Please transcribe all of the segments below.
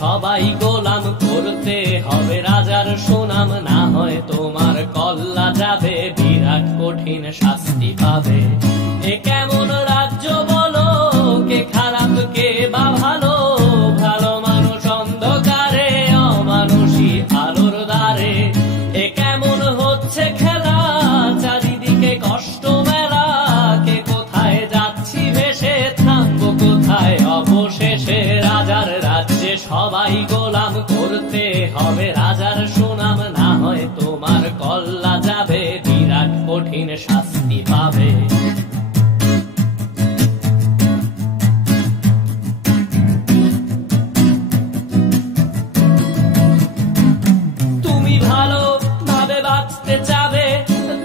সবাই গোলাম করতে হবে রাজার সুনাম, না হয় তোমার কল্লা যাবে, বিরাট কঠিন শাস্তি পাবে। এ কেমন রাজ্য বলো, কে খারাপ কে বা ভালো, ভালো মানুষ অন্ধকারে, অমানুষী আলোর দ্বারে। এ কেমন হচ্ছে খেলা, চারিদিকে কষ্ট মেলা, কে কোথায় যাচ্ছি ভেসে, থামবো কোথায় অবশেষে। রাজার রাজ্যে সবাই গোলাম করতে হবে রাজার সুনাম, না হয় তোমার কল্লা যাবে, বিরাট কঠিন শাস্তি পাবে। তুমি ভালো ভাবে বাঁচতে চাবে,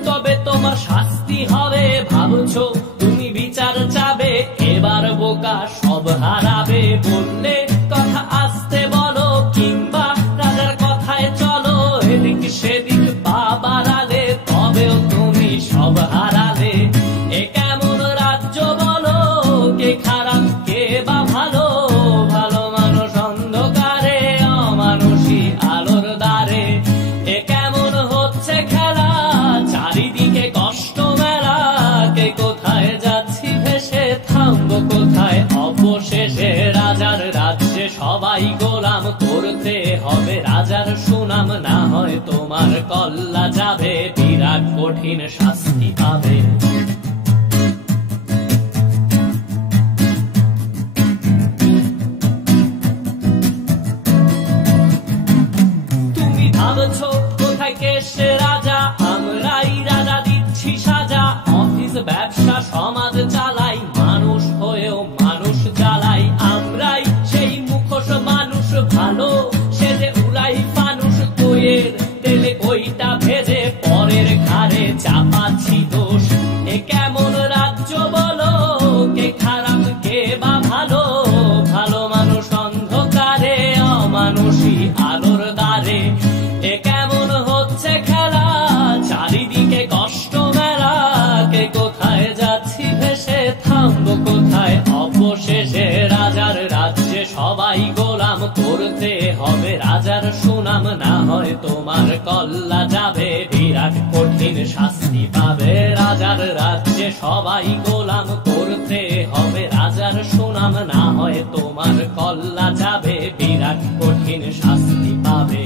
তবে তোমার শাস্তি হবে। ভাবছো তুমি বিচার চাবে, এবার বোকা সব হারাবে। বললে কথা আসতে বলো, কিংবা রাজার কথায় চলো, এদিক সেদিক পা বাড়ালে, তবেও তুমি সব হারালে। এ কেমন রাজ্য বলো, কে খারাপ কে বা ভালো, ভালো মানুষ অন্ধকারে, অমানুষী আলোর দ্বারে। এ কেমন হচ্ছে খেলা, চারিদিকে কষ্ট মেলা, কে কোথায় যাচ্ছি ভেসে, থামবো কোথায় অবশেষে। রাজার রাজ্যে সবাই গোলাম করতে হবে রাজার সুনাম, না হয় তোমার কল্লা যাবে, বিরাট কঠিন শাস্তি পাবে। তুমি ভাবছো কোথায় কেসে রাজা, আমরাই রাজা দিচ্ছি সাজা। অফিস ব্যবসা সমাজ চালাই, মানুষ হয়েও মানুষ জ্বালাই। আমরাই সেই মুখোশ মানুষ ভালো, সেজে উড়াই ফানুষ কইয়ের তেলে কইটা ভেজে, পরের ঘাড়ে চাপাচ্ছি দোষ। এ কেমন রাজ্য বলো, কে খারাপ কে বা ভালো, ভালো মানুষ অন্ধকারে, অমানুষী আলোর দ্বারে। এ কেমন হচ্ছে খেলা, চারিদিকে কষ্ট মেলা, কে কোথায় যাচ্ছি ভেসে, থামবো কোথায় অবশেষে। রাজার রাজ্যে সবাই গোলাম করতে হবে রাজার সুনাম, না হয় তোমার কল্লা যাবে, বিরাট কঠিন শাস্তি পাবে। রাজার রাজ্যে সবাই গোলাম করতে হবে রাজার সুনাম, না হয় তোমার কল্লা যাবে, বিরাট কঠিন শাস্তি পাবে।